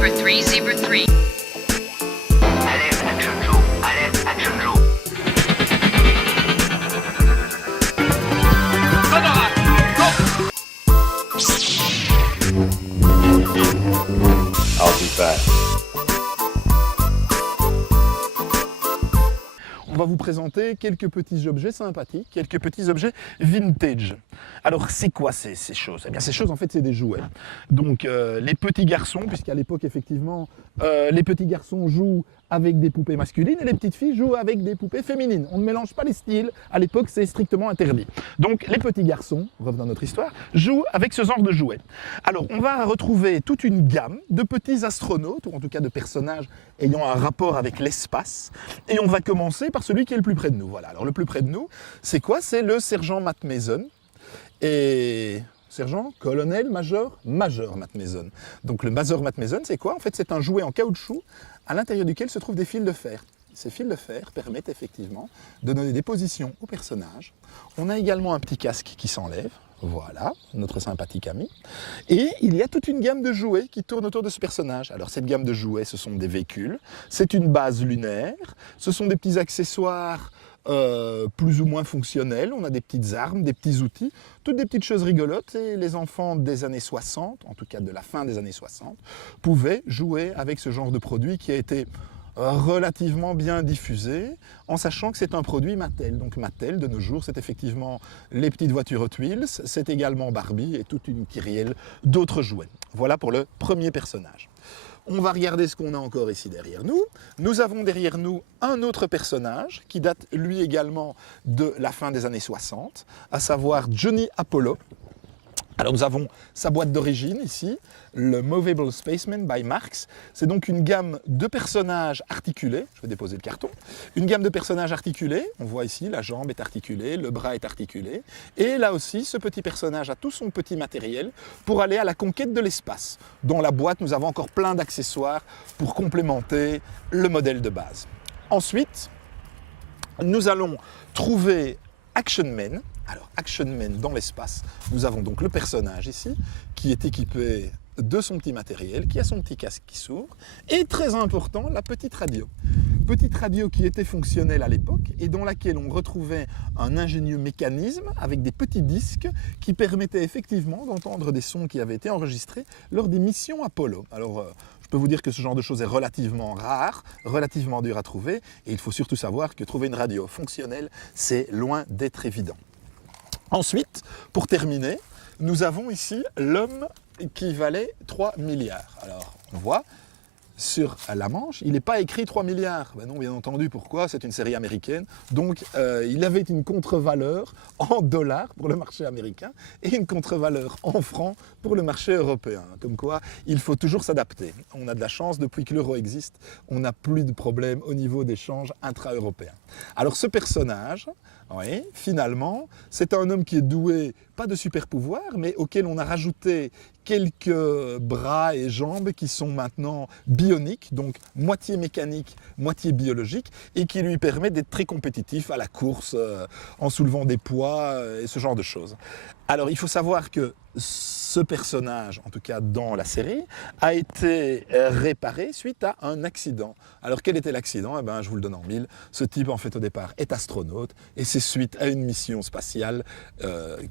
Zebra 3, Zebra 3. Alerte Action Joe. Alerte Action Joe. I'll be back. On va vous présenter quelques petits objets sympathiques, quelques petits objets vintage. Alors, c'est quoi ces choses? Eh bien, ces choses, en fait, c'est des jouets. Donc, les petits garçons, puisqu'à l'époque, effectivement, les petits garçons jouent avec des poupées masculines et les petites filles jouent avec des poupées féminines. On ne mélange pas les styles. À l'époque, c'est strictement interdit. Donc, les petits garçons, revenons à notre histoire, jouent avec ce genre de jouets. Alors, on va retrouver toute une gamme de petits astronautes, ou en tout cas de personnages ayant un rapport avec l'espace. Et on va commencer par celui qui est le plus près de nous. Voilà. Alors, le plus près de nous, c'est quoi? C'est le sergent Matt Mason. Et sergent, colonel, major Matt Mason. Donc le major Matt Mason, c'est quoi? En fait, c'est un jouet en caoutchouc à l'intérieur duquel se trouvent des fils de fer. Ces fils de fer permettent effectivement de donner des positions aux personnages. On a également un petit casque qui s'enlève. Voilà, notre sympathique ami. Et il y a toute une gamme de jouets qui tourne autour de ce personnage. Alors cette gamme de jouets, ce sont des véhicules, c'est une base lunaire, ce sont des petits accessoires plus ou moins fonctionnels. On a des petites armes, des petits outils, toutes des petites choses rigolotes. Et les enfants des années 60, en tout cas de la fin des années 60, pouvaient jouer avec ce genre de produit qui a été relativement bien diffusé, en sachant que c'est un produit Mattel. Donc Mattel, de nos jours, c'est effectivement les petites voitures Hot Wheels, c'est également Barbie et toute une kyrielle d'autres jouets. Voilà pour le premier personnage. On va regarder ce qu'on a encore ici derrière nous. Nous avons derrière nous un autre personnage qui date lui également de la fin des années 60, à savoir Johnny Apollo. Alors nous avons sa boîte d'origine ici, le Movable Spaceman by Marx. C'est donc une gamme de personnages articulés, je vais déposer le carton, une gamme de personnages articulés, on voit ici la jambe est articulée, le bras est articulé, et là aussi ce petit personnage a tout son petit matériel pour aller à la conquête de l'espace. Dans la boîte nous avons encore plein d'accessoires pour complémenter le modèle de base. Ensuite, nous allons trouver Action Man. Alors, Action Man dans l'espace, nous avons donc le personnage ici, qui est équipé de son petit matériel, qui a son petit casque qui s'ouvre, et très important, la petite radio. Petite radio qui était fonctionnelle à l'époque et dans laquelle on retrouvait un ingénieux mécanisme avec des petits disques qui permettaient effectivement d'entendre des sons qui avaient été enregistrés lors des missions Apollo. Alors, je peux vous dire que ce genre de choses est relativement rare, relativement dur à trouver, et il faut surtout savoir que trouver une radio fonctionnelle, c'est loin d'être évident. Ensuite, pour terminer, nous avons ici l'homme qui valait 3 milliards. Alors, on voit sur la manche, il n'est pas écrit 3 milliards. Ben non, bien entendu, pourquoi? C'est une série américaine. Donc, il avait une contre-valeur en dollars pour le marché américain et une contre-valeur en francs pour le marché européen. Comme quoi, il faut toujours s'adapter. On a de la chance, depuis que l'euro existe, on n'a plus de problème au niveau d'échanges intra-européens. Alors, ce personnage, oui, finalement, c'est un homme qui est doué, pas de super pouvoir, mais auquel on a rajouté quelques bras et jambes qui sont maintenant bioniques, donc moitié mécanique, moitié biologique, et qui lui permet d'être très compétitif à la course, en soulevant des poids et ce genre de choses. Alors, il faut savoir que ce personnage, en tout cas dans la série, a été réparé suite à un accident. Alors, quel était l'accident? Eh ben, je vous le donne en mille. Ce type, en fait, au départ, est astronaute, et c'est suite à une mission spatiale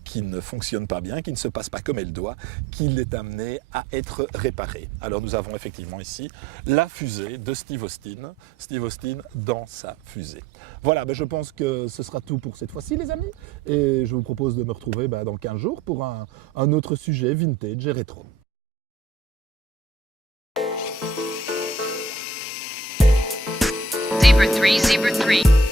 qui ne fonctionne pas bien, qui ne se passe pas comme elle doit, qu'il est amené à être réparé. Alors, nous avons effectivement ici la fusée de Steve Austin dans sa fusée. Voilà, ben, je pense que ce sera tout pour cette fois-ci, les amis, et je vous propose de me retrouver dans 15 jours pour un autre sujet vintage et rétro. Zebra 3, Zebra 3.